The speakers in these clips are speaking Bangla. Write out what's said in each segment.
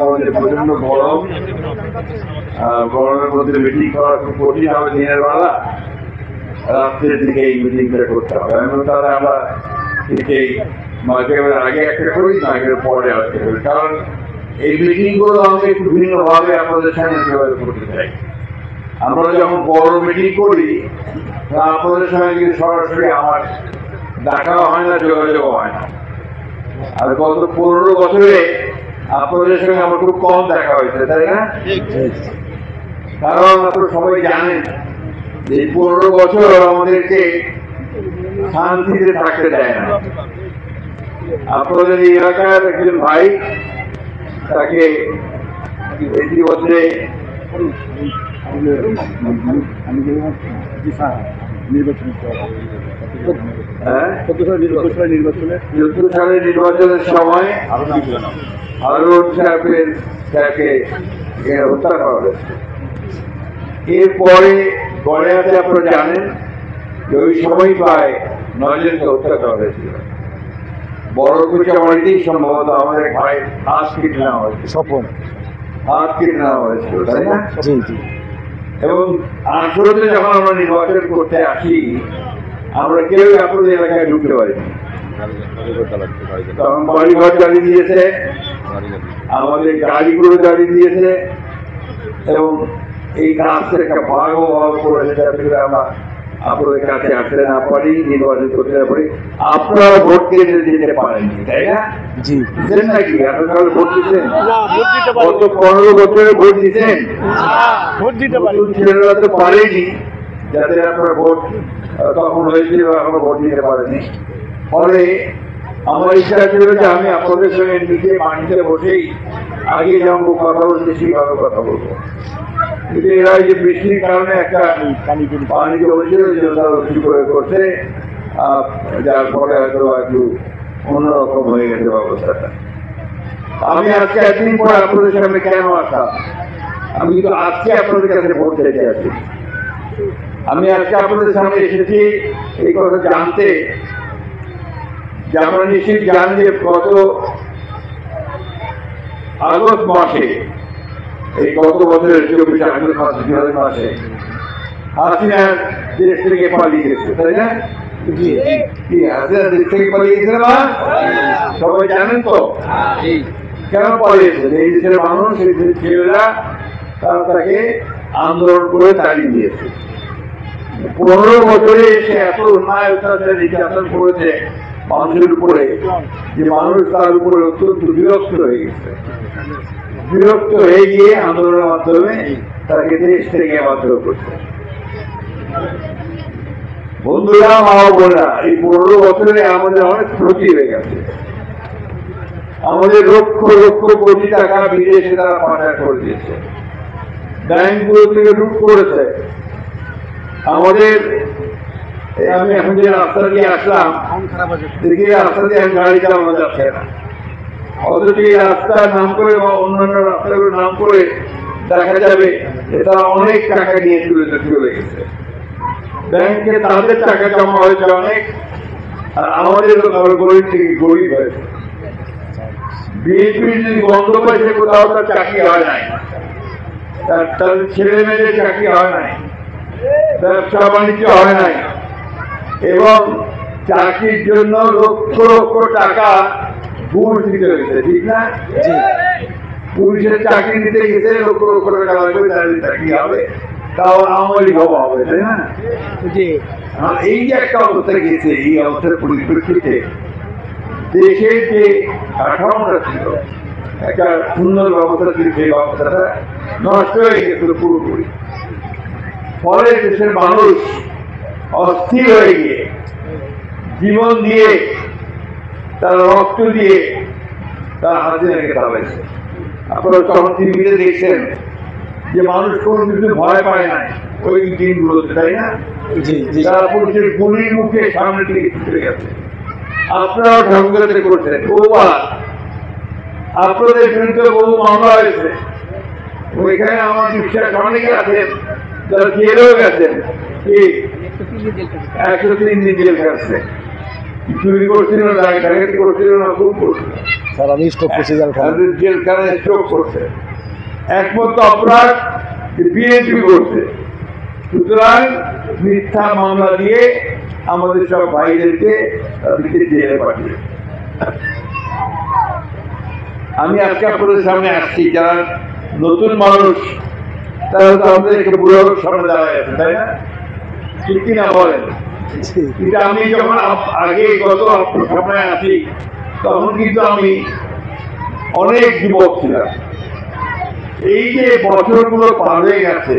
মধ্যে প্রচন্ড গরম, গরমের মধ্যে মিটিং করা খুব কঠিন হবে। দিনের বেলা রাত্রের দিকে এই মিটিংটা করতে হবে। তাহলে আমরা ঠিক এই মার্কেটের আগে একটা করি, মার্কেটের পরে একটা করি, কারণ এই মিটিং গুলো আমাকে একটু ভিন্নভাবে আপনাদের সামনে যোগাযোগ করতে চাই। আমরা যখন বড় মিটিং করি আপনাদের সঙ্গে কিন্তু সরাসরি আমার দেখাও হয় না, যোগাযোগ হয় না। আর গত 15 বছরে আপনাদের সঙ্গে আমার খুব কম দেখা হয়েছে, তাই না? কারণ আপনারা সবাই জানেন যে 15 বছর আমাদেরকে শান্তিতে থাকতে দেয় না। আপনাদের এই এলাকার একজন ভাই, তাকে ইতিমধ্যে নির্বাচনের সময় হারুন সাহেবকে হত্যা করা হয়েছে। এরপরে গড়ে আছে, আপনারা জানেন যে ওই সময় প্রায় 9 জনকে হত্যা করা হয়েছিল। বড় কুচামারিতেই সম্ভবত আমাদের ভাই হাত কেটে নেওয়া হয়েছে, হাত কেটে নেওয়া হয়েছিল, তাই না? এবং আসলে যখন আমরা নির্বাচন করতে আসি, আমরা কেউ আপনাদের এলাকায় ঢুকতে পারিনি। তখন বাড়িঘর জ্বালিয়ে দিয়েছে, আমাদের গাড়িগুলো জ্বালিয়ে দিয়েছে, এবং এই কাজটা একটা ভয়াবহ করেছে। আমরা আপনাদের কাছে আসতে না পারি, নির্বাচন করতে না পারি। আপনারা ভোট কেন্দ্রে দিতে পারেননি, তাই না? জি, দিচ্ছেন নাকি? আপনারা ভোট দিচ্ছেন? গত 15 বছরে ভোট দিচ্ছেন? ছেলেরা তো পারেনি, যাতে আপনারা ভোট তখন হয়েছিল, এখনো ভোট দিতে পারেনি। ফলে আমার ইচ্ছা ছিল যে আমি আপনাদের সঙ্গে নিজে মাটিতে বসেই আগে যেমন কথা বলছি সেইভাবে কথা বলবো। কিন্তু এরা যে বৃষ্টির কারণে একটা পানি জমেছিল, কিছু করে করছে, যার ফলে হয়তো একটু অন্যরকম হয়ে গেছে ব্যবস্থাটা। আমি আজকে একদিন পরে আপনাদের সামনে কেন আসলাম? আমি কিন্তু আজকে আপনাদের কাছে ভোট চাইতে আছি। আমি আজকে আপনাদের সামনে এসেছি এই কথা জানতে যে আপনারা নিশ্চয়ই জানেন যে গত আগস্ট মাসে, এই গত বছরের 24 আগস্ট মাসে, 2000 মাসে হাসিনা দেশ থেকে পালিয়ে গেছে, তাই না? কি হাসিনা দেশ থেকে পালিয়ে গেছে না? সবাই জানেন তো কেন পালিয়েছে? এই দেশের মানুষ, এই দেশের ছেলেরা তারা তাকে আন্দোলন করে তাড়িয়ে দিয়েছে। 15 বছরে এসে এত অন্যায় অত্যাচার নির্যাতন করেছে মানুষের উপরে, যে মানুষ তার উপরে অত্যন্ত বিরক্ত হয়ে গেছে। বিরক্ত হয়ে গিয়ে আন্দোলনের মাধ্যমে তাকে দেশ থেকে বাধ্য করছে। বন্ধুরা, মা বোনেরা, এই 15 বছরে আমাদের অনেক ক্ষতি হয়ে গেছে। আমাদের লক্ষ লক্ষ কোটি টাকা বিদেশে তারা পাচার করে দিয়েছে, ব্যাংকগুলো থেকে লুট করেছে। আমাদের আমি এখন যে রাস্তা দিয়ে আসলাম, দেখি রাস্তা দিয়ে গাড়ি চালানো যাচ্ছে না, অথচ এই রাস্তার নাম করে বা অন্যান্য রাস্তাগুলোর নাম করে দেখা যাবে যে তারা অনেক টাকা নিয়ে চলে গেছে। ব্যাংকে তাদের টাকা জমা হয়েছে অনেক, আর আমাদের গরিব থেকে গরিব হয়েছে। বিএনপি যদি বন্ধ পাইছে, কোথাও তার চাকরি হয় নাই, তাদের ছেলে মেয়েদের চাকরি হয় নাই, ব্যবসা বাণিজ্য হয় নাই, এবং চাকরির জন্য লক্ষ লক্ষ টাকা ঘুষ দিতে হয়েছে, ঠিক না? পুলিশের চাকরি দিতে গেছে লক্ষ লক্ষ টাকা লাগবে, তাদের চাকরি হবে, তাও আওয়ামী লীগ হবে, তাই না? এই যে একটা অবস্থা গেছে, এই অবস্থার পরিপ্রেক্ষিতে দেশের যে কাঠামোটা ছিল, একটা সুন্দর ব্যবস্থা ছিল, সেই ব্যবস্থাটা নষ্ট হয়ে গেছিল পুরোপুরি। ফলে দেশের মানুষ অস্থির হয়ে গিয়ে জীবন দিয়ে, তারা রক্ত দিয়ে তারা হাসিনাকে তাড়াইছে। আপনারা তখন টিভিতে দেখছেন যে মানুষ কোন কিছু ভয় পায় নাই ওই দিনগুলোতে, তাই না? তারা পুলিশের গুলির মুখে সামনে থেকে ছুটে গেছে। আপনারাও ঢাকাতে করছেন, বহুবার আপনাদের বিরুদ্ধে বহু মামলা হয়েছে। ওইখানে আমার বিশ্বাস অনেকে আছেন যারা জেলেও গেছেন, 103 দিন জেল কাটছে। চুরি করছিল না, ডাকাতি করছিল না, খুব করছিল, স্যার আমি স্টক করছি জেলখানায় স্ট্রোক করছে। একমাত্র অপরাধ বিএনপি করছে। সুতরাং মিথ্যা মামলা দিয়ে আমাদের সব ভাইদেরকে তাদেরকে জেলে পাঠিয়ে। আমি আজকে আপনাদের সামনে আসছি, যারা নতুন মানুষ তারা তো আমাদেরকে বুড়ো সামনে দাঁড়ায় আছে, তাই না? ঠিক কিনা বলেন? কিন্তু আমি যখন আগে গত সময় আসি তখন কিন্তু আমি অনেক যুবক ছিলাম। এই যে বছরগুলো পার হয়ে গেছে,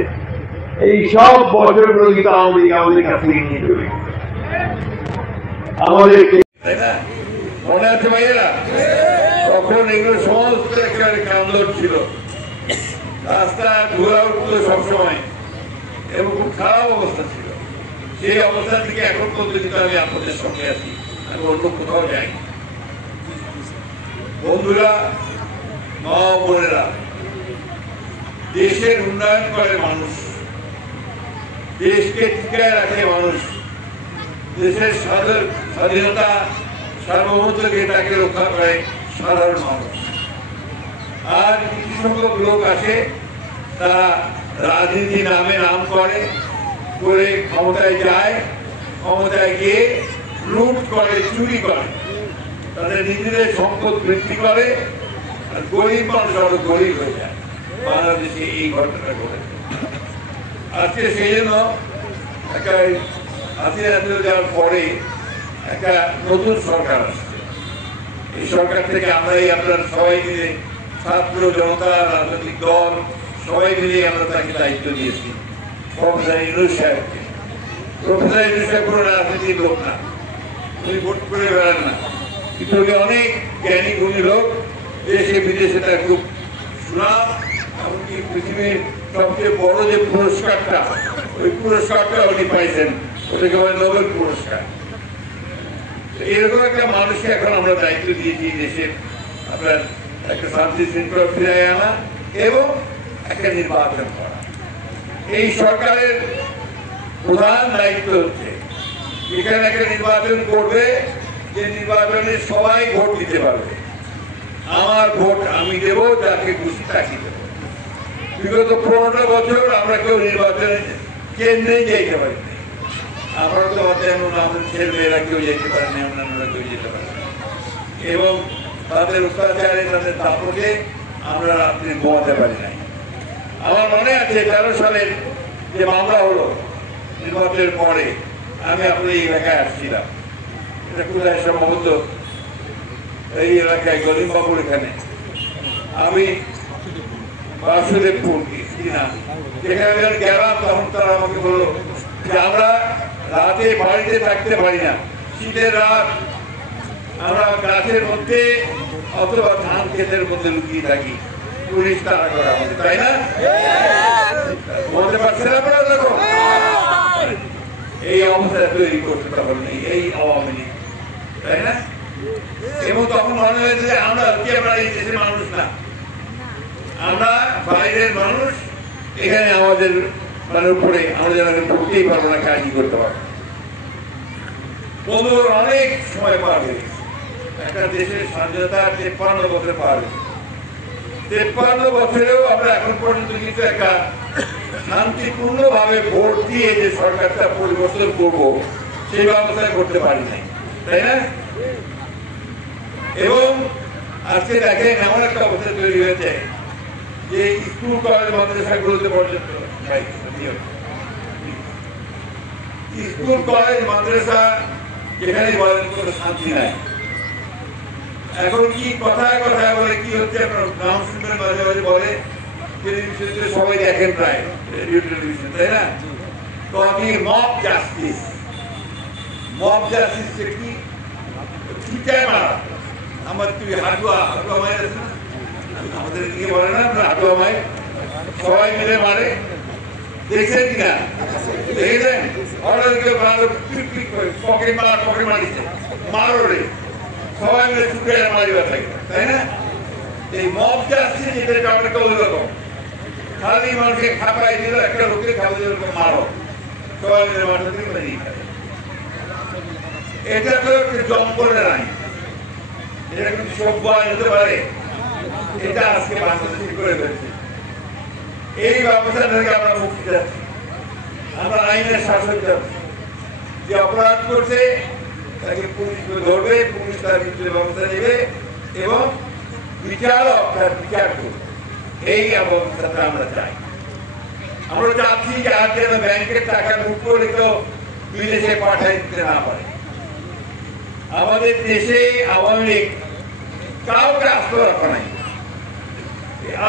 এই সব বছরগুলো কিন্তু আমাদের কাছ থেকে নিয়ে চলে আমাদেরকে, তাই না? মনে আছে ভাইয়েরা? তখন এগুলো সমস্ত একেবারে কান্দর ছিল, রাস্তা ঘোরা উঠতো সবসময় এবং খুব খারাপ অবস্থা ছিল। সেই অবস্থা থেকে এখন পর্যন্ত আমি আপনাদের সঙ্গে আছি, আমি অন্য কোথাও যাই। বন্ধুরা, মা বোনেরা, দেশের উন্নয়ন করে মানুষ, দেশকে টিকায় রাখে মানুষ, দেশের স্বাধীনতা সার্বভৌমত্বকে তাকে রক্ষা করে সাধারণ মানুষ। আর কিছু সংখ্যক লোক আছে তারা রাজনীতি নামে নাম করে ক্ষমতায় যায়, ক্ষমতায় গিয়ে লুট করে, চুরি করে, তাদের নিজেদের সম্পদ বৃদ্ধি করে, আর গরিব মানুষ আরো গরিব হয়ে যায়। বাংলাদেশে এই ঘটনাটা ঘটেছে। আজকে সেই জন্য একটা হাসিনা যাওয়ার পরে একটা নতুন সরকার আসছে। এই সরকার থেকে আমরাই আপনারা সবাই মিলে, ছাত্র জনতা, রাজনৈতিক দল সবাই মিলে আমরা তাকে দায়িত্ব দিয়েছি প্রফেসর ইউনূস সাহেবকে। প্রফেসর ইউনূস সাহেব কোনো রাজনীতির লোক না, উনি ভোট করে বেড়ান না, কিন্তু উনি অনেক জ্ঞানী গুণী লোক, দেশে বিদেশে তার খুব সুনাম। এমনকি পৃথিবীর সবচেয়ে বড় যে পুরস্কারটা, ওই পুরস্কারটা উনি পাইছেন, ওটাকে বলে নোবেল পুরস্কার। এরকম একটা মানুষকে এখন আমরা দায়িত্ব দিয়েছি দেশের আপনার একটা শান্তি শৃঙ্খলা ফিরিয়ে আনা এবং একটা নির্বাচন করা। এই সরকারের প্রধান দায়িত্ব হচ্ছে এখানে একটা নির্বাচন করবে, যে নির্বাচনে সবাই ভোট দিতে পারবে। আমার ভোট আমি দেব, যাকে খুশি তাকে দেব। বিগত 15টা বছর আমরা কেউ নির্বাচনে কেন্দ্রে যেতে পারিনি। আমরা তো আমাদের ছেলেমেয়েরা কেউ যেতে পারেনি, অন্যান্যরা কেউ যেতে পারে, এবং তাদের অত্যাচারে, তাদের দাপটে আমরা রাত্রি ঘুমাতে পারি নাই। আমার মনে আছে 13 সালের যে মামলা হলো নির্বাচনের পরে, আমি আপনার এই এলাকায় আসছিলাম। এটা কোথায়? সম্ভবত এই এলাকায় গলিমবাবুর এখানে। আমি বাসুদেবপুর কিনা যেখানে গেলাম, তখন তারা আমাকে বললো যে আমরা রাতে বাড়িতে থাকতে পারি না, শীতের রাত আমরা গাছের মধ্যে অথবা ধান ক্ষেতের মধ্যে লুকিয়ে থাকি, পুলিশ তাড়া করে আমাদের, তাই না? বলতে পারছেন আপনারা? দেখো এই অবস্থা তৈরি করতে তখন এই আওয়ামী লীগ, তাই না? এবং তখন মনে হয়েছে যে আমরা এই দেশের মানুষ না, আমরা বাইরের মানুষ, এখানে আমাদের মানে উপরে আমরা যেন ঢুকতেই পারবো না, কাজই করতে পারবো। বন্ধুর অনেক সময় পার হয়েছে, একটা দেশের স্বাধীনতা 53 বছর পার হয়েছে। 53 বছরেও আমরা এখন পর্যন্ত কিন্তু একটা শান্তিপূর্ণ ভাবে ভোট দিয়ে যে সরকারটা পরিবর্তন করবো সেই ব্যবস্থা করতে পারি নাই, তাই না? এবং আজকে দেখেন এমন একটা অবস্থা তৈরি হয়েছে যে স্কুল কলেজ মাদ্রাসাগুলোতে পর্যন্ত স্কুল কলেজ মাদ্রাসা যেখানে বলেন কোনো শান্তি নাই। এখন কি কথায় কথায় বলে কি হচ্ছে, আপনার নাম শুনবেন মাঝে মাঝে বলে, টেলিভিশনে সবাই দেখেন প্রায়, রেডিও টেলিভিশন, তাই না? তো আমি মব জাস্টিস কি ঠিকায় মারা, আমার তুই হাটুয়া মায়ের আছে না, আমাদের এদিকে বলে না হাটুয়া মায়ের, সবাই মিলে মারে, দেখছেন কিনা? দেখেছেন? পকেট মারিছে, মারো রে, সবাই মিলে ছুটে মারিবা থাকে, তাই না? এই মব জাস্টিস এটা একটা ওইরকম, খালি মানুষকে খাপাই দিল, একটা লোককে খালি মারো, সবাই মিলে মারতে এটা তো একটা জঙ্গলের আইন, এটা কিন্তু সভ্য আইন হতে পারে? এটা আজকে বাংলাদেশ করে ফেলছে। এই ব্যবস্থা থেকে আমরা মুক্তি যাচ্ছি, আমরা আইনের শাসন যাচ্ছি। যে অপরাধ করছে তাকে পুলিশ ধরবে, পুলিশ তার বিরুদ্ধে ব্যবস্থা নেবে এবং বিচারক তার বিচার করবে। এই অবস্থাটা আমরা চাই। আমরা চাচ্ছি যে আর যেন ব্যাংকের টাকা লুট করে কেউ বিদেশে পাঠাই দিতে না পারে। আমাদের দেশে আওয়ামী লীগ কাউকে আস্ত রাখা নাই।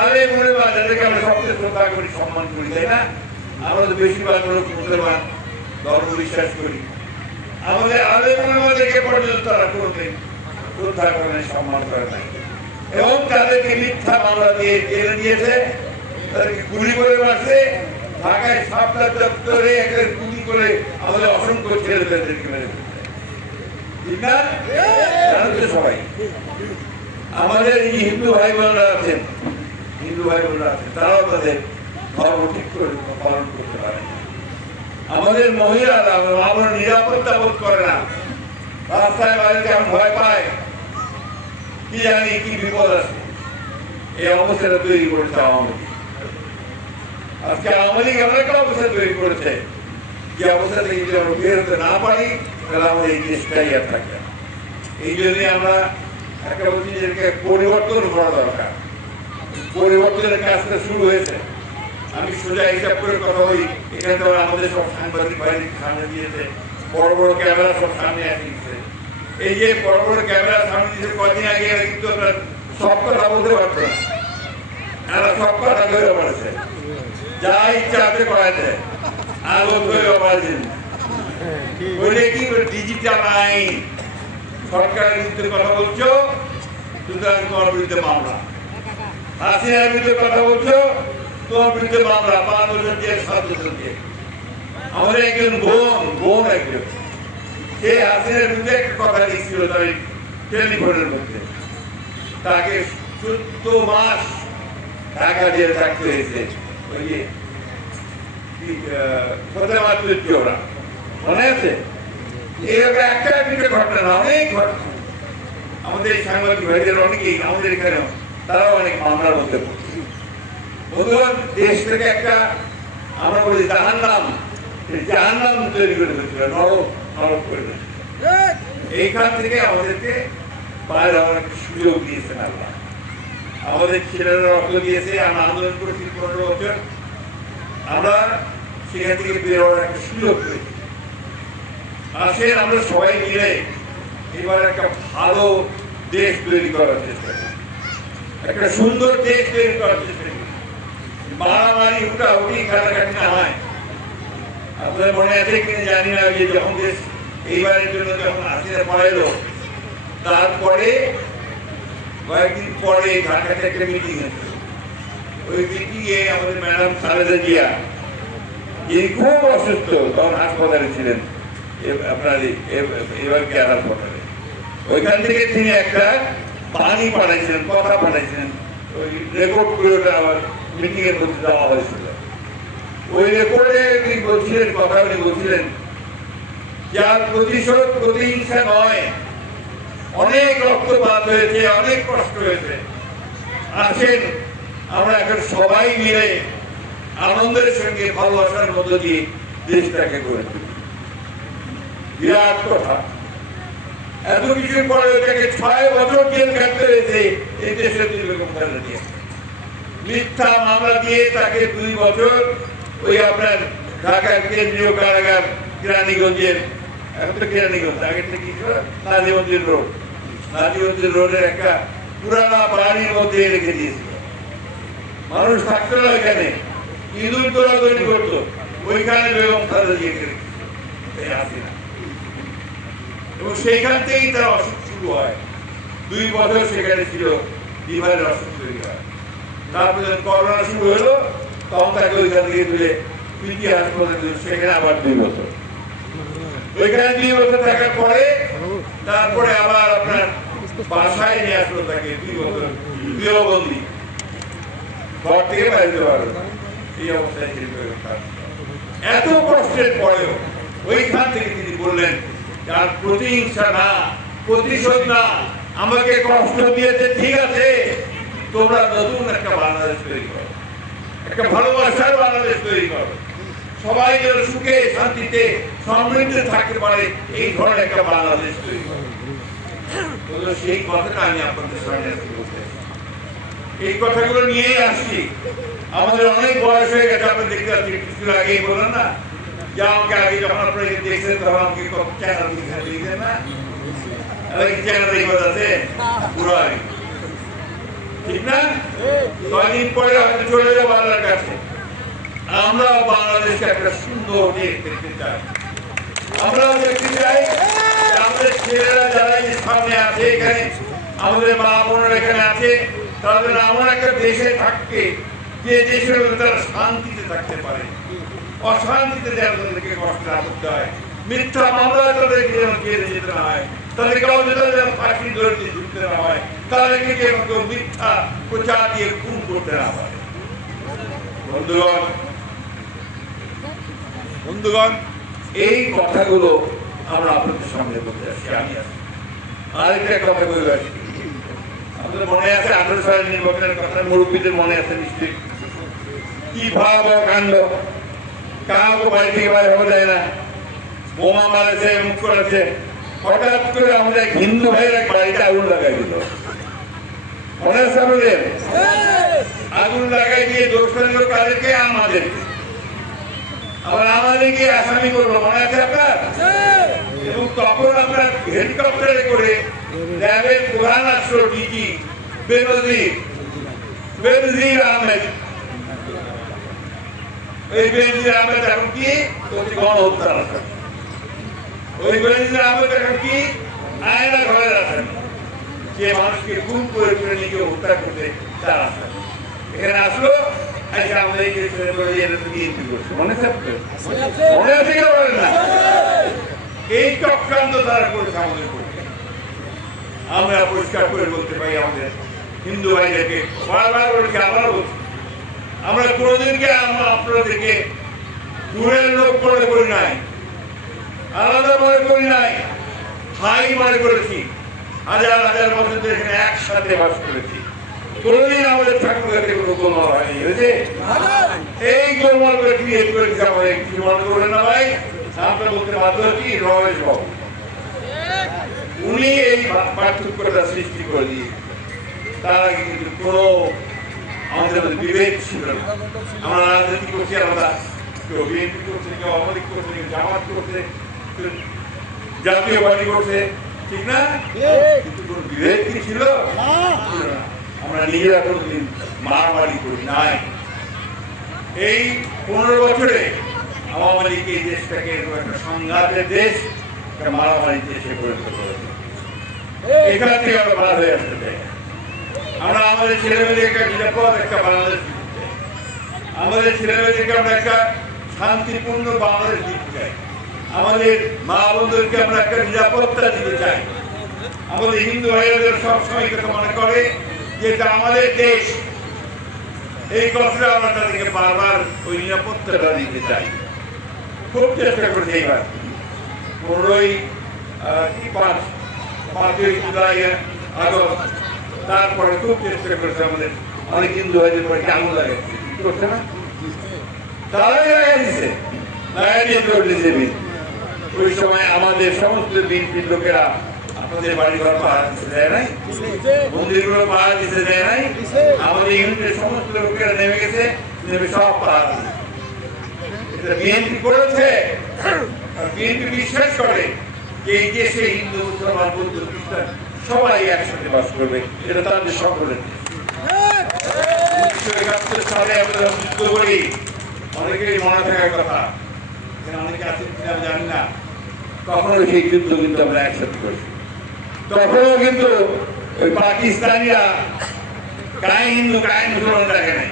আরে মনে বা যাদেরকে আমরা সবচেয়ে শ্রদ্ধা করি, সম্মান করি, তাই না? আমরা তো বেশিরভাগ লোক মুসলমান ধর্ম বিশ্বাস করি। আমাদের আলেম ওলামাদেরকে পর্যন্ত তারা কোনদিন শ্রদ্ধা করে নাই, সম্মান করে নাই এবং তাদেরকে মিথ্যা মামলা দিয়ে জেলে দিয়েছে, তাদেরকে গুলি করে মারছে। ঢাকায় সাপলা দপ্তরে একটা গুলি করে আমাদের অসংখ্য ছেলেদেরকে মেরে ফেলছে, ঠিক না? জানেন তো সবাই। আমাদের এই যে হিন্দু ভাই বোনরা আছেন, তারাও তাদের ধর্ম ঠিক করে পালন করতে পারে। আমাদের মহিলারা আমরা নিরাপত্তা বোধ করে না, রাস্তায় বাড়িতে ভয় পায়, কি জানি কি বিপদ আছে। এই অবস্থাটা তৈরি করেছে আওয়ামী লীগ। আজকে আওয়ামী লীগ এমন একটা অবস্থা তৈরি করেছে যে অবস্থা থেকে যদি আমরা বের হতে না পারি তাহলে আমাদের এই দেশটাই আর থাকে। এই জন্যই আমরা একটা বলছি যে পরিবর্তন করা দরকার। পরিবর্তনের কাজটা শুরু হয়েছে। আমি সোজা হিসাব করে কথা বলি, এখানে তো আমাদের সব সাংবাদিক ভাইদের সামনে দিয়েছে, বড় বড় ক্যামেরা সব সামনে আসছে। এই যে বড় বড় ক্যামেরা সামনে দিয়েছে কদিন আগে, কিন্তু আমরা সব কথা বলতে পারতো না, এরা সব কথা ধরে পড়েছে, যা ইচ্ছা আছে করাতে আলো ধরে পারছেন। বলে কি ডিজিটাল আইন, সরকারের বিরুদ্ধে কথা বলছো, সুতরাং তোমার বিরুদ্ধে মামলা। হাসিনার বিরুদ্ধে কথা বলছো, তোমার বিরুদ্ধে মামলা, 5 বছর জেল, 7 বছর জেল। আমাদের একজন বোন একজন, সে হাসিনার বিরুদ্ধে একটা কথা লিখছিল তার টেলিফোনের মধ্যে, তাকে 14 মাস ঢাকা জেলে থাকতে হয়েছে। ওই যে ওরা মনে আছে? এরকম একটা ঘটনা না, অনেক ঘটনা। আমাদের সাংবাদিক ভাইদের অনেকেই আমাদের এখানেও তারাও অনেক মামলার মধ্যে পড়ছে। বন্ধুগণ, দেশ থেকে একটা আমরা বলি জাহান্নাম তৈরি করে ফেলছিল, নরক করে ফেলছিল। এইখান থেকে আমাদেরকে বাইরে হওয়ার একটা সুযোগ দিয়েছেন আল্লাহ। আমাদের ছেলেরা রক্ত দিয়েছে, আমরা আন্দোলন করেছি 15 বছর, আমরা সেখান থেকে বের হওয়ার একটা সুযোগ পেয়েছি। আসেন আমরা সবাই মিলে এবার একটা ভালো দেশ তৈরি করার চেষ্টা করি, একটা সুন্দর দেশ তৈরি করার চেষ্টা করি। মারামারি হুটাহুটি কাটাকাটি না হয়। আপনাদের মনে আছে কিনা জানি না, যে যখন দেশ এইবারের জন্য যখন হাসিনা পড়াইলো, তারপরে কয়েকদিন পরে ঢাকাতে একটা মিটিং হয়েছে। ওই মিটিংয়ে আমাদের ম্যাডাম খালেদা জিয়া, যিনি খুব অসুস্থ, তখন হাসপাতালে ছিলেন, আপনার এবার কেয়ার হাসপাতালে, ওইখান থেকে তিনি একটা বাণী পাঠাইছিলেন, কথা পাঠাইছিলেন, ওই রেকর্ড করে ওটা আবার মিটিং এর মধ্যে দেওয়া হয়েছিল। ওই রেকর্ডে উনি বলছিলেন, কথা উনি বলছিলেন, যার প্রতিশোধ প্রতিহিংসা নয়, অনেক রক্তপাত হয়েছে, অনেক কষ্ট হয়েছে। আসেন আমরা এখন সবাই মিলে আনন্দের সঙ্গে ভালোবাসার মধ্য দিয়ে দেশটাকে গড়ে তুলি। বিরাট কথা। এত কিছুর পরে ওটাকে 6 বছর জেল কাটতে হয়েছে এই দেশের খালেদা জিয়া। মিথ্যা মামলা দিয়ে তাকে 2 বছর ওই আপনার ঢাকার কেন্দ্রীয় কারাগার কেরানীগঞ্জের, এখন তো কেরানীগঞ্জ, আগের থেকে নাজিমউদ্দিন রোডের একটা পুরানা বাড়ির মধ্যে রেখে দিয়েছিল। মানুষ থাকতো না ওইখানে, ইঁদুর দৌড়াদৌড়ি করতো, ওইখানে বেগম খালেদা জিয়াকে হাসিনা। এবং সেইখান থেকেই তার অসুখ শুরু হয়। 2 বছর সেখানে ছিল, লিভারের অসুখ তৈরি হয়। তারপরে যখন করোনা শুরু হলো, তখন তাকে ওইখান থেকে তুলে পিটি হাসপাতালে, সেখানে আবার 2 বছর। ওইখানে 2 বছর থাকার পরে তারপরে আবার আপনার বাসায় নিয়ে আসলো তাকে, 2 বছর গৃহবন্দী, ঘর থেকে বাইরে পারলো না। এই অবস্থায় এত কষ্টের পরেও ওইখান থেকে তিনি বললেন আর প্রতিহিংসা না, প্রতিশোধ না, আমাকে কষ্ট দিয়েছে ঠিক আছে, তোমরা নতুন একটা বাংলাদেশ তৈরি করো, একটা ভালোবাসার বাংলাদেশ তৈরি করো, সবাই যেন সুখে শান্তিতে সমৃদ্ধ থাকতে পারে, এই ধরনের একটা বাংলাদেশ তৈরি করো। সেই কথাটা আমি আপনাদের সামনে বলতে, এই কথাগুলো নিয়েই আসছি। আমাদের অনেক বয়স হয়ে গেছে, আপনি দেখতে পাচ্ছি কিছু আগেই বললেন না যে আমাকে আগে যখন আপনারা দেখছেন তখন আমাকে চ্যানেল দিতেন না, চ্যানেল আছে পুরো আগে, ঠিক না? কয়েকদিন পরে হয়তো চলে যাবো আল্লাহর কাছে। আমরা বাংলাদেশকে একটা সুন্দর দেশ দেখতে চাই, আমরাও দেখতে চাই আমাদের ছেলেরা যারা সামনে আছে, এখানে আমাদের মা বোনেরা এখানে আছে, তাদের এমন একটা দেশে থাকতে যে দেশের তারা শান্তিতে থাকতে পারে, অশান্তিতে যেন তাদেরকে কষ্ট না করতে হয়, মিথ্যা মামলা তাদেরকে যেন জেলে যেতে না হয়, তাদেরকে যেন ফাঁসি ধরে ঝুলতে না হয়, তাদেরকে যেন কেউ মিথ্যা প্রচার দিয়ে খুন করতে না পারে। বন্ধুগণ, এই কথাগুলো আমরা আপনাদের সামনে বলতে আসছি। আমি আরেকটা কথা বলে আসছি, আমাদের মনে আছে 18 সালের নির্বাচনের কথা, মুরব্বীদের মনে আছে নিশ্চয়ই, কি ভাব কাণ্ড, কাউকে বাড়ি থেকে বাইরে হওয়া যায় না, বোমা মারেছে, মুখ করেছে, হঠাৎ করে আমাদের হিন্দু ভাইয়ের এক বাড়িতে আগুন লাগাই দিল, মনে আছে আমাদের? আগুন লাগাই দিয়ে দোষ দিল কাদেরকে? আমাদেরকে। আমরা আমাদেরকে আসামি করবো, মনে আছে আপনার? এবং তখন আমরা হেলিকপ্টারে করে র্যাবের প্রধান আসলো ডিজি বেনজির আহমেদ, এই বেনজির আহমেদ এখন কি গণহত্যা, ওই বেনজির আহমেদ এখন কি আয়না ঘরে রাখেন, যে মানুষকে খুন করে করে নিজে হত্যা করতে তার আসেন, এখানে আসলো আমাদের মনে আছে কেন বলেন না? এই চক্রান্ত তারা করেছে আমাদের পক্ষে। আমরা পরিষ্কার করে বলতে পারি আমাদের হিন্দু ভাইদেরকে, বারবার বলছি, আবারও বলছি, আমরা কোনোদিনকে আপনাদেরকে দূরের লোক মনে করি নাই, আলাদা মনে করি নাই, ভাই মনে করেছি, হাজার হাজার বছর ধরে এখানে একসাথে বাস করেছি, কোনদিন আমাদের ঠাকুর কাছে কোনো গোলমাল হয়নি। এই গোলমাল করে ক্রিয়েট করেছে আমাদের, কিছু মনে করবেন না ভাই, আমরা বলতে বাধ্য হচ্ছি রমেশ বাবু, উনি এই পার্থক্যটা সৃষ্টি করে দিয়ে, তারা কিন্তু কোনো আমাদের মধ্যে বিভেদ ছিল না। আমরা রাজনীতি করছি, আমরা কেউ বিএনপি করছে, কেউ আওয়ামী লীগ করছে, কেউ জামাত করছে, কেউ জাতীয় পার্টি করছে, ঠিক না? কিন্তু কোন বিভেদ কি ছিল? আমরা নিজেরা কোনদিন মারামারি করি নাই। এই 15 বছরে আওয়ামী লীগ এই দেশটাকে একটা সংঘাতের দেশ, একটা মারামারি দেশে পরিণত করেছে। এখান থেকে আমরা বার হয়ে আসতে চাই। আমরা আমাদের ছেলেমেয়েদের একটা নিরাপদ একটা বাংলাদেশ দিতে চাই, আমাদের ছেলেমেয়েদেরকে আমরা একটা শান্তিপূর্ণ বাংলাদেশ দিতে চাই, আমাদের মা বোনদেরকে আমরা একটা নিরাপত্তা দিতে চাই। আমাদের হিন্দু ভাইরা সবসময় কথা মনে করে যে এটা আমাদের দেশ, এই কথাটা আমরা তাদেরকে বারবার ওই নিরাপত্তাটা দিতে চাই। খুব চেষ্টা করেছি এইবার 5ই জুলাই আগস্ট, তারপরে খুব চেষ্টা করেছে আমাদের অনেক হিন্দু ভাইদের বাড়িতে আগুন লাগাচ্ছে, করছে না? তারাই লাগাই দিচ্ছে, লাগাই দিয়ে ওই সময় আমাদের সমস্ত বিএনপির লোকেরা আপনাদের বাড়ি ঘর পাহারা দিতে দেয় নাই, মন্দিরগুলো পাহারা দিতে দেয় নাই, আমাদের ইউনিটের সমস্ত লোকেরা নেমে গেছে, নেমে সব পাহারা দিচ্ছে। এটা বিএনপি করেছে, আর বিএনপি বিশ্বাস করে যে এই দেশে হিন্দু মুসলমান বৌদ্ধ খ্রিস্টান সবাই একসাথে বাস করবে, এটা তাদের সকলের দেশ। 1971 সালে আমরা যুদ্ধ করি, অনেকেরই মনে থাকার কথা, অনেকে আছেন কিনা জানি না, তখনও সেই যুদ্ধ কিন্তু আমরা একসাথে করেছি। তখনও কিন্তু ওই পাকিস্তানিরা কায় হিন্দু কায় মুসলমান দেখে নাই,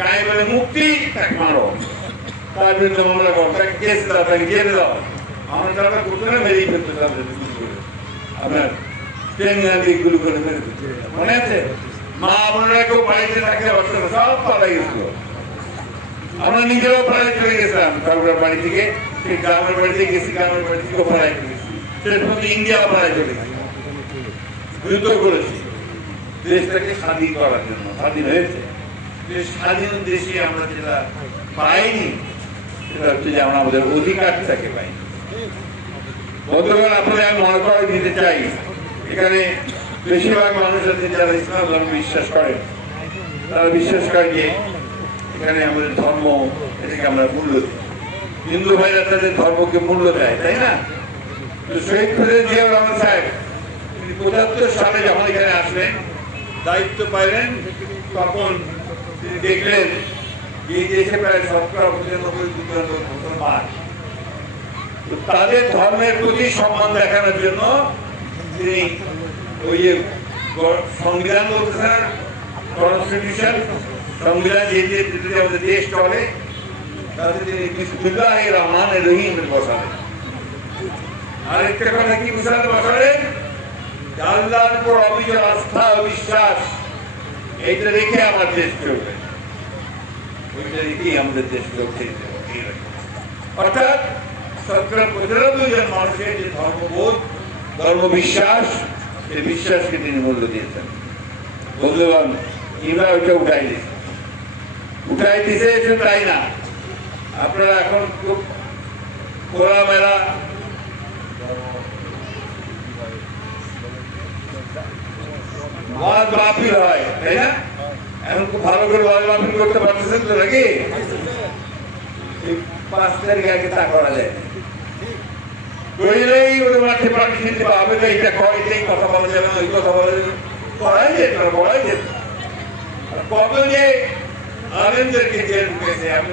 কায় বলে মুক্তি তাকে মারো, তার বিরুদ্ধে মামলা করো, তাকে কেস দাও, তাকে জেলে দাও। আমরা তারা করতে না মেরেই ফেলতে আপনার ট্রেন করে মেরে ফেলতে, মনে আছে? মা বোনেরা কেউ বাড়িতে থাকে, সব পালাই গেছিল। আমরা নিজেরাও পালাই চলে গেছিলাম কারোর বাড়ি থেকে, সেই গ্রামের বাড়িতে গেছি, গ্রামের বাড়ি থেকে পালাই চলে গেছি। শেষ পর্যন্ত ইন্ডিয়া পাড়ায় চলে গেছে, যুদ্ধ করেছে দেশটাকে স্বাধীন করার জন্য। স্বাধীন হয়েছে, স্বাধীন দেশে আমরা যেটা পাইনি সেটা হচ্ছে যে আমরা আমাদের অধিকারটাকে পাইনি। বন্ধুগণ, আপনাদের আমি মনে করে দিতে চাই, এখানে বেশিরভাগ মানুষ আছে যারা ইসলাম ধর্ম বিশ্বাস করেন, তারা বিশ্বাস করে যে এখানে আমাদের ধর্ম, এটাকে আমরা মূল্য দিই। হিন্দু ভাইরা তাদের ধর্মকে মূল্য দেয়, তাই না? শহীদ প্রেসিডেন্ট জিয়াউর রহমান সাহেব ৭৫ সালে যখন এখানে আসলেন, দায়িত্ব পাইলেন, তখন তিনি দেখলেন এই দেশে প্রায় ৯৭-৯৫ মুসলমান। তাদের ধর্মের প্রতি সম্মান দেখানোর জন্য তিনি ওই যে সংবিধান বলতেছেন, কনস্টিটিউশন, সংবিধান যেটি আমাদের দেশ চলে, তাতে তিনি বিসমিল্লাহির রহমানির রহিম বসালেন। আরেকটা কথা কি বসালেন? আল্লাহর উপর অবিচল আস্থা ও বিশ্বাস, এইটা রেখে আমার দেশ চলবে, ওইটা রেখেই আমাদের দেশ চলছে। অর্থাৎ ৯৫ জন মানুষের যে ধর্মবোধ, ধর্মবিশ্বাস, এই বিশ্বাসকে তিনি মূল্য দিয়েছেন। বন্ধুগণ, ইমরা ওইটা উঠাই দিছে, শুধু তাই না, আপনারা এখন খুব খোলামেলা ওয়াজ মাহফিল হয়, তাই না? এখন খুব ভালো করে ওয়াজ মাহফিল করতে পারতেছেন তো নাকি? ৫ তারিখ আগে তা করা যায়, কইলেই ওদের মাঠে পাঠিয়ে দিতে হবে, এইটা এটাই কথা বলা যাবে, ওই কথা বলা যাবে, করাই যেত না, বলাই যেত। কবে যে আলেমদেরকে জেল ঢুকেছে, আমি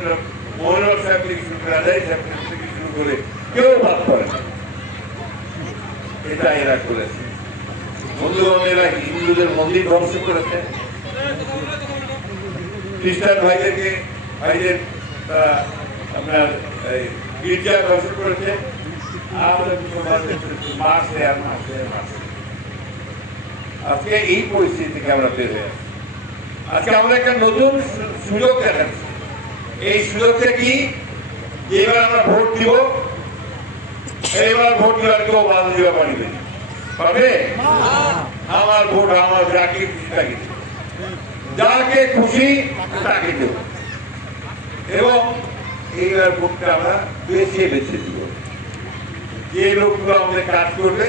মহিলা সাহেব থেকে শুরু করে, আদায় সাহেব থেকে শুরু করে কেউ ভাব করে না, এটা এরা করেছে। বন্ধুগণ, এরা হিন্দুদের মন্দির ধ্বংস করেছে, খ্রিস্টান ভাইদের আপনার গির্জা ধ্বংস করেছে, আজকে এই পরিস্থিতি থেকে আমরা বের হয়ে আসছি। আজকে আমরা একটা নতুন সুযোগ দেখাচ্ছি। এই সুযোগটা কি? এবার আমরা ভোট দিব, এইবার ভোট দেওয়ার কেউ বাধা দিবা পারবে পাবে? আমার ভোট আমার যাকে খুশি তাকে, যাকে খুশি তাকে দেব, এবং এইবার ভোটটা আমরা বেছে বেছে দিব। যে লোকগুলো আমাদের কাজ করবে,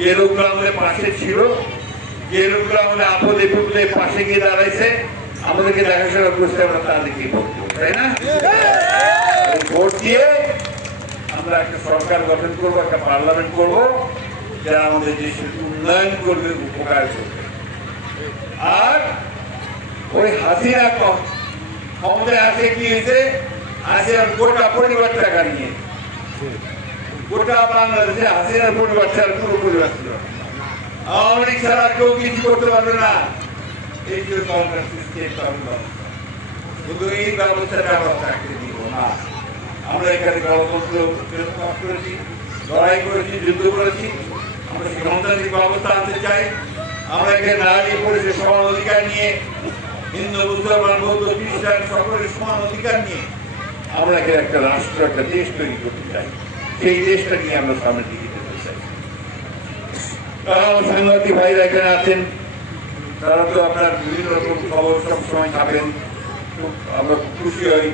যে লোকগুলো আমাদের পাশে ছিল, যে লোকগুলো আমাদের আপদে বিপদে পাশে গিয়ে দাঁড়াইছে, আমাদেরকে দেখাশোনা করছে, আমরা তাদেরকে ভোট দেবো, তাই না? ভোট দিয়ে আমরা একটা সরকার গঠন করবো, একটা পার্লামেন্ট করবো, যারা আমাদের দেশের উন্নয়ন করবে, উপকার করবে। আর ওই হাসিনা ক্ষমতায় আসে কি হয়েছে? আসে গোটা পরিবার টাকা নিয়ে, গোটা বাংলাদেশে হাসিনার পরিবার ছাড়া পুরো পরিবার ছিল। আওয়ামী লীগ ছাড়া কেউ কিছু করতে পারবে না, এই জন্য কিন্তু এই ব্যবস্থাটা আমরা চাকরি দিব না। আমরা এখানে গণতন্ত্র করেছি, লড়াই করেছি, যুদ্ধ করেছি, আমরা গণতান্ত্রিক ব্যবস্থা আনতে চাই। আমরা এখানে নারী পুরুষের সমান অধিকার নিয়ে, হিন্দু মুসলমান বৌদ্ধ খ্রিস্টান সকলের সমান অধিকার নিয়ে আমরা এখানে একটা রাষ্ট্র, একটা দেশ তৈরি করতে চাই। সেই দেশটা নিয়ে আমরা সামনের দিকে যেতে চাই। আমার সাংবাদিক ভাইরা এখানে আছেন, তারা তো আপনার বিভিন্ন রকম খবর সবসময় ছাপেন, আমরা খুশি হই।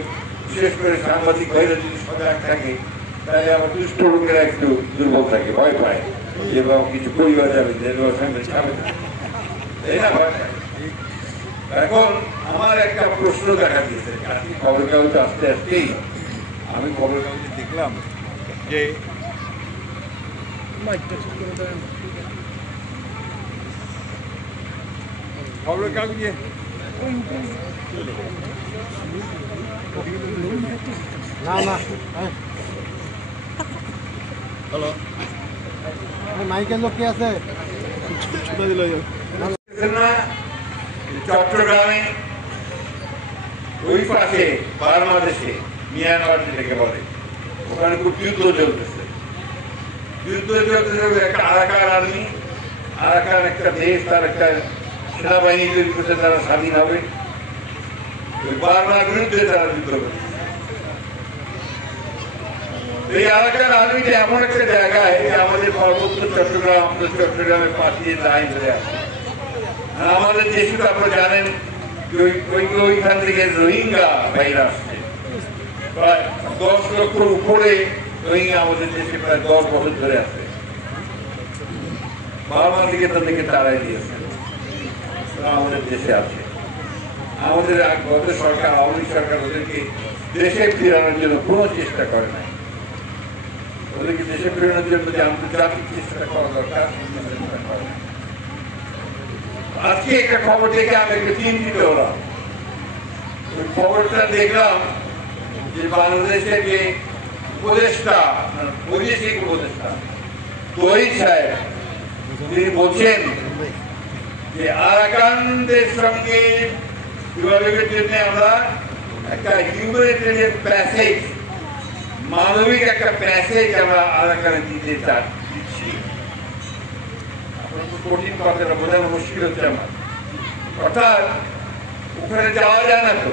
বিশেষ করে সাংবাদিক ভাইরা যদি সজাগ থাকে, তাহলে আমার দুষ্ট লোকেরা একটু দুর্বল থাকে, ভয় পায় যে বাবা কিছু করিবা যাবে, তাই না? এখন আমার একটা প্রশ্ন দেখা দিয়েছে, খবর কাগজে আসতে আসতেই আমি খবর কাগজে দেখলাম যে খবরের কাগজে হ্যালো, মাইকেল লোক কে আছে? চট্টগ্রামে ওই পাশে বাংলাদেশে মিয়ানমার যেটাকে বলে, ওখানে খুব যুদ্ধ চলতেছে। একটা আরাকান আর্মি, আরাকান একটা দেশ, তার একটা সেনাবাহিনী তৈরি করতে, তারা স্বাধীন হবে। ওই বার্মার বিরুদ্ধে তারা যুদ্ধ করছে। এই আরাকান আর্মিটা এমন একটা জায়গায় আমাদের পার্বত্য চট্টগ্রাম, আমাদের চট্টগ্রামের পাশে লাইন ধরে আছে। আমাদের দেশে তো আপনারা জানেন ওইখান থেকে রোহিঙ্গা বাইরে আসছে, প্রায় 10 লক্ষর উপরে রোহিঙ্গা আমাদের দেশে প্রায় 10 বছর ধরে আছে। বার্মা থেকে তাদেরকে তাড়াই দিয়েছে, আমাদের দেশে আছে। আমাদের গত সরকার, আওয়ামী সরকার ওদেরকে দেশে ফিরানোর জন্য কোনো চেষ্টা করে নাই। ওদেরকে দেশে ফেরানোর জন্য যে আন্তর্জাতিক চেষ্টা করা দরকার, আজকে একটা খবর দেখে আমি একটু চিন্তিত হলাম। ওই খবরটা দেখলাম যে বাংলাদেশের যে উপদেষ্টা, বৈদেশিক উপদেষ্টা তহিদ সাহেব, তিনি বলছেন যে আরাকানদের সঙ্গে যোগাযোগের জন্য আমরা একটা হিউম্যানিটেরিয়ান প্যাসেজ, মানবিক একটা প্যাসেজ আমরা আরাকানে দিতে দিচ্ছি। কঠিন কথাটা বোঝানো মুশকিল হচ্ছে আমার। অর্থাৎ ওখানে যাওয়া যায় না তো।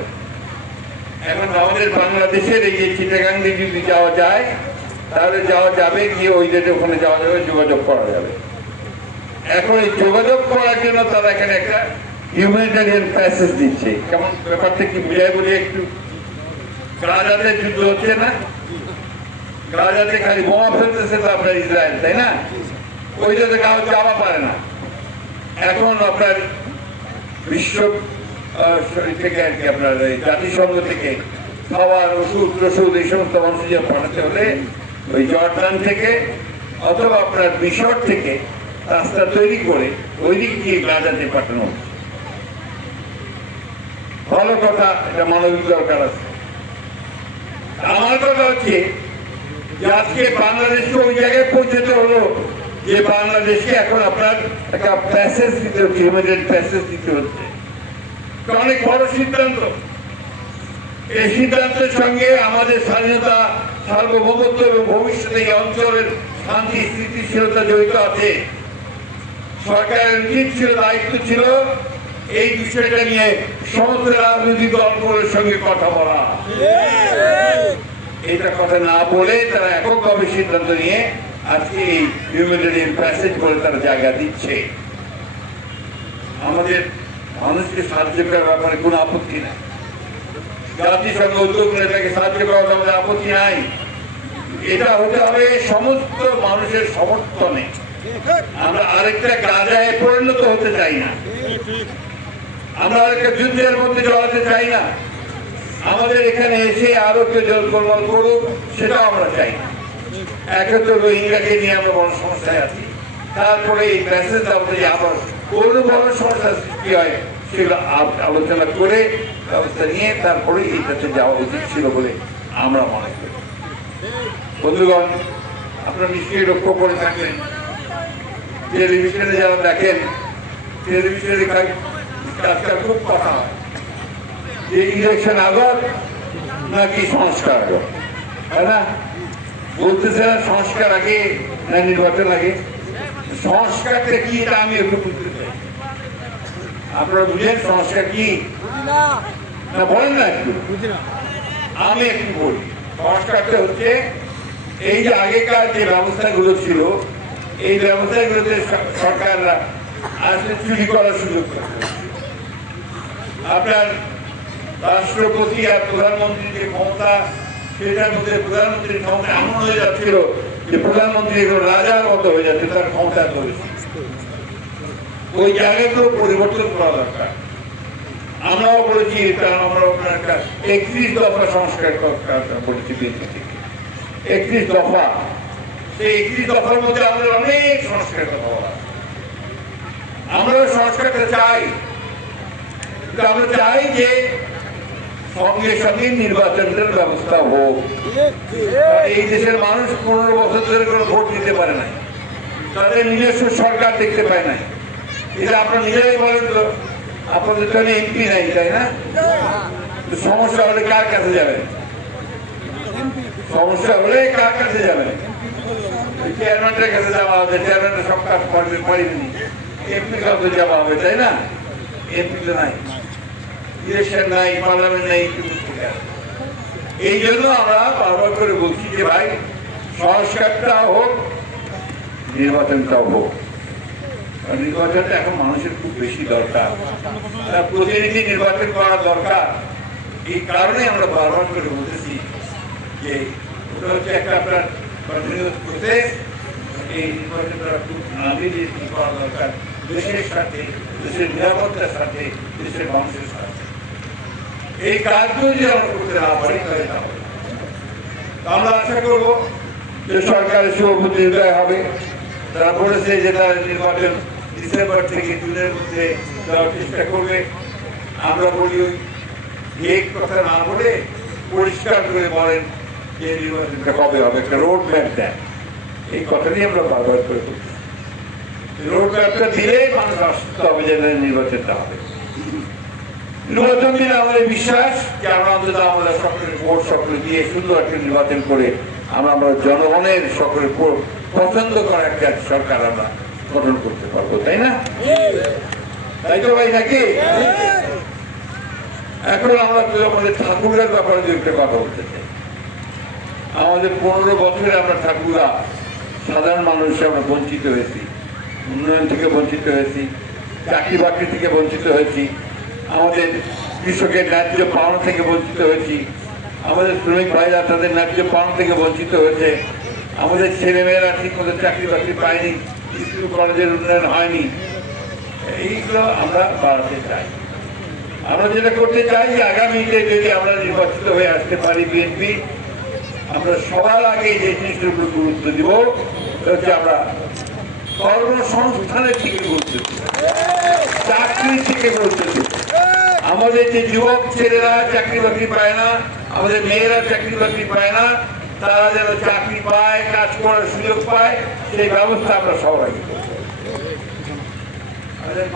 এখন আমাদের বাংলাদেশের এই যে চিটাগাং যদি যাওয়া যায়, তাহলে যাওয়া যাবে, গিয়ে ওই দেশে ওখানে যাওয়া যাবে, যোগাযোগ করা যাবে। এখন এই যোগাযোগ করার জন্য তারা এখানে একটা হিউম্যানিটেরিয়ান প্যাসেজ দিচ্ছে। কেমন ব্যাপারটা কি বুঝায় বলি একটু। গাজাতে যুদ্ধ হচ্ছে না, গাজাতে খালি বোমা ফেলতেছে তো আপনার ইসরায়েল, তাই না? ওইটাতে কাউ যাওয়া পারে না। এখন আপনার বিশ্ব থেকে আর কি, আপনার জাতিসংঘ থেকে খাবার, ওষুধ টষুধ এই সমস্ত মানুষদের পাঠাতে হলে ওই জর্ডান থেকে অথবা আপনার মিশর থেকে রাস্তা তৈরি করে ওই দিক দিয়ে গাজাতে পাঠানো। ভালো কথা, এটা মানবিক দরকার আছে। আমার কথা হচ্ছে যে আজকে বাংলাদেশকে ওই জায়গায় পৌঁছতে হলো যে বাংলাদেশকে এখন আপনার একটা প্যাসেজ দিতে হচ্ছে, ইমিডিয়েট প্যাসেজ দিতে হচ্ছে। অনেক বড় সিদ্ধান্ত। এই সিদ্ধান্তের সঙ্গে আমাদের স্বাধীনতা, সার্বভৌমত্ব এবং ভবিষ্যতে এই অঞ্চলের শান্তি স্থিতিশীলতা জড়িত আছে। সরকারের উচিত ছিল, দায়িত্ব ছিল এই বিষয়টা নিয়ে সমস্ত রাজনৈতিক দলগুলোর সঙ্গে কথা বলা। এটা কথা না বলে তারা এককভাবে সিদ্ধান্ত নিয়ে আজকে এই হিউম্যানিটেরিয়ান প্যাসেজ করে তারা জায়গা দিচ্ছে। আমাদের মানুষকে সাহায্য করার ব্যাপারে কোনো আপত্তি নাই। জাতিসংঘ উদ্যোগ নিয়ে তাকে সাহায্য করার আমাদের আপত্তি নাই। এটা হতে হবে সমস্ত মানুষের সমর্থনে। আমরা আরেকটা গাজায় পরিণত হতে চাই না, আমরা আরেকটা যুদ্ধের মধ্যে জড়াতে চাই না। আমাদের এখানে এসে আরো কেউ জলকলমল করুক, সেটাও আমরা চাই না। একে তো রোহিঙ্গাকে নিয়ে আমরা বড় সমস্যায় আছি, তারপরে এই মেসেজ আমাদের আবার কোনো বড় সমস্যার সৃষ্টি হয় সেগুলো আলোচনা করে ব্যবস্থা নিয়ে তারপরে এইটাতে যাওয়া উচিত ছিল বলে আমরা মনে করি। বন্ধুগণ, আপনারা নিশ্চয়ই লক্ষ্য করে থাকবেন, টেলিভিশনে যারা দেখেন, টেলিভিশনে আজকাল খুব কথা হয় যে ইলেকশন আগত নাকি সংস্কার আগত, তাই না? বলতেছে না সংস্কার আগে না নির্বাচন আগে। সংস্কারটা কি এটা আমি একটু বুঝতে চাই। আপনারা বুঝেন সংস্কার কি না? বলেন না একটু, আমি একটু বলি। সংস্কারটা হচ্ছে এই যে আগেকার যে ব্যবস্থাগুলো ছিল, এই ব্যবস্থাগুলোতে সরকাররা আসলে চুরি করার সুযোগ করত। আপনার রাষ্ট্রপতি আর প্রধানমন্ত্রীর যে ক্ষমতা, সেটার মধ্যে প্রধানমন্ত্রীর ক্ষমতা এমন হয়ে যাচ্ছিল যে প্রধানমন্ত্রী রাজার মতো হয়ে যাচ্ছে, তার ক্ষমতা করেছে। ওই জায়গাতেও পরিবর্তন করা দরকার। আমরাও বলেছি, কারণ আমরা একটা 31 দফা সংস্কার বলেছি বিএনপি থেকে। 31 দফা, সেই 31 দফার মধ্যে আমাদের অনেক সংস্কার কথা বলা। আমরা সংস্কারটা চাই, আমরা চাই যে সঙ্গে সঙ্গে নির্বাচনের ব্যবস্থা হোক। এই দেশের মানুষ 15 বছর ধরে কোনো ভোট দিতে পারে না, তাদের নিজস্ব সরকার দেখতে পায় না। এটা আপনারা নিজেরাই বলেন তো, আপনাদের তো এমপি নাই, তাই না? সমস্যা হলে কার কাছে যাবেন? সমস্যা হলে কার কাছে যাবেন? চেয়ারম্যানের কাছে যাওয়া হবে, চেয়ারম্যানের সব কাজ পারেনি, এমপির কাছে যাওয়া হবে, তাই না? এমপি তো নাই, ইলেকশন নাই, পার্লামেন্ট নাই। এই জন্য আমরা বারবার করে বলছি যে ভাই সংস্কারটা হোক, নির্বাচনটাও হোক। নির্বাচনটা এখন মানুষের খুব বেশি দরকার, প্রতিনিধি নির্বাচন করা দরকার। এই কারণে আমরা বারবার করে বলতেছি যে ওটা হচ্ছে একটা আপনার কন্টিনিউয়াস প্রসেস। এই নির্বাচনটা খুব নামে দিয়ে করা দরকার, দেশের সাথে, দেশের নিরাপত্তার সাথে, দেশের মানুষের সাথে। এই কাজগুলো যদি আমরা করতে না পারি তাহলে আমরা আশা করবো যে সরকারের শুভ প্রতিনিধি হবে। তারা বলেছে যে তারা নির্বাচন ডিসেম্বর থেকে জুনের মধ্যে দেওয়ার চেষ্টা করবে। আমরা বলি এই কথা না বলে পরিষ্কার করে বলেন যে নির্বাচনটা কবে হবে, একটা রোড ম্যাপ দেন। এই কথাটাই আমরা বারবার করে বলছি। রোড ম্যাপটা দিলেই মানুষ আসতে হবে যে নির্বাচনটা হবে। নির্বাচন দিন আমাদের বিশ্বাস যে আমরা অন্তত আমরা সকলের ভোট সকলে দিয়ে সুন্দর একটা নির্বাচন করে আমরা জনগণের সকলের পছন্দ করা একটা সরকার আমরা গঠন করতে পারবো, তাই না? তাই তো ভাই নাকি? এখন আমরা আমাদের ঠাকুরের ব্যাপারে দু একটা কথা বলতে চাই। আমাদের 15 বছরে আমরা ঠাকুরা সাধারণ মানুষ আমরা বঞ্চিত হয়েছি, উন্নয়ন থেকে বঞ্চিত হয়েছি, চাকরি বাকরি থেকে বঞ্চিত হয়েছি, আমাদের কৃষকের ন্যায্য পাওনা থেকে বঞ্চিত হয়েছি, আমাদের শ্রমিক ভাইরা তাদের ন্যায্য পাওনা থেকে বঞ্চিত হয়েছে, আমাদের ছেলেমেয়েরা ঠিক মতো চাকরি বাকরি পায়নি, স্কুল কলেজের উন্নয়ন হয়নি। এইগুলো আমরা বাড়াতে চাই। আমরা যেটা করতে চাই যে আগামীতে যদি আমরা নির্বাচিত হয়ে আসতে পারি বিএনপি, আমরা সবার আগে যে জিনিসটার উপর গুরুত্ব দিব হচ্ছে আমরা কর্মসংস্থানের থেকে গুরুত্ব দিব, চাকরির থেকে গুরুত্ব দিব। আমাদের যে যুবক ছেলেরা চাকরি বাকরি পায় না, আমাদের মেয়েরা চাকরি বাকরি পায় না, তারা যেন চাকরি পায়, কাজ করার সুযোগ পায়, সেই ব্যবস্থা আমরা সবাই করব।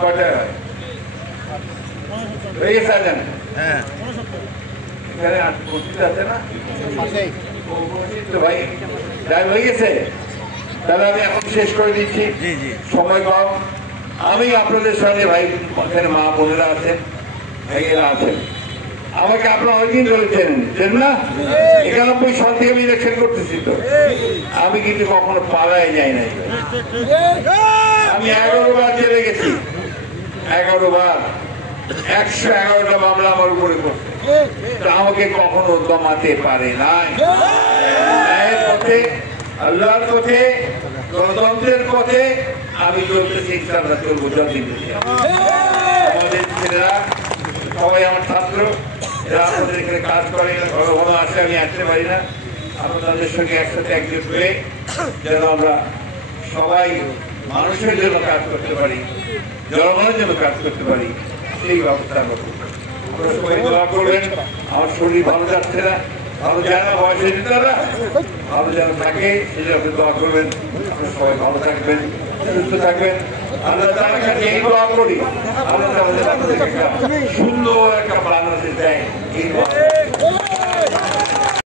কয়টায় হয় হয়ে গেছে? এখানে আছে না ভাই, টাইম হয়ে গেছে। তাহলে আমি এখন শেষ করে দিচ্ছি, সময় কম। আমি আপনাদের সঙ্গে ভাই, এখানে মা বোনেরা আছেন, ভাইয়েরা আছেন, আমাকে আপনারা অনেকদিন বলেছেন না, 91 সাল থেকে আমি ইলেকশন করতেছি। তো আমি কিন্তু কখনো পালায় যাই নাই। আমি 11 বার জেলে গেছি, 11 বার, 111টা মামলা আমার উপরে করছে, আমাকে কখনো দমাতে পারে নাই। ন্যায়ের পথে, আল্লাহর পথে, গণতন্ত্রের পথে আমি চলতেছি, ইনশাআল্লাহ চলবো যতদিন। আমাদের ছেলেরা সবাই আমার ছাত্র, এরা আমাদের এখানে কাজ করে, ঘন ঘন আসে, আমি আসতে পারি না। আপনাদের সঙ্গে একসাথে একজোট হয়ে যেন আমরা সবাই মানুষের জন্য কাজ করতে পারি, জনগণের জন্য কাজ করতে পারি, সেই ব্যবস্থা আমরা করবো। আপনারা সবাই দোয়া করবেন। আমার শরীর ভালো যাচ্ছে না, ভালো যায় না, বয়সের নেতারা ভালো যেন থাকে, সেটা আপনি দোয়া করবেন। আপনারা সবাই ভালো থাকবেন, সুস্থ থাকবেন। আমরা তার কাছে এই দোয়া করি, আমরা আমাদের সুন্দর একটা বাংলাদেশ দেয়।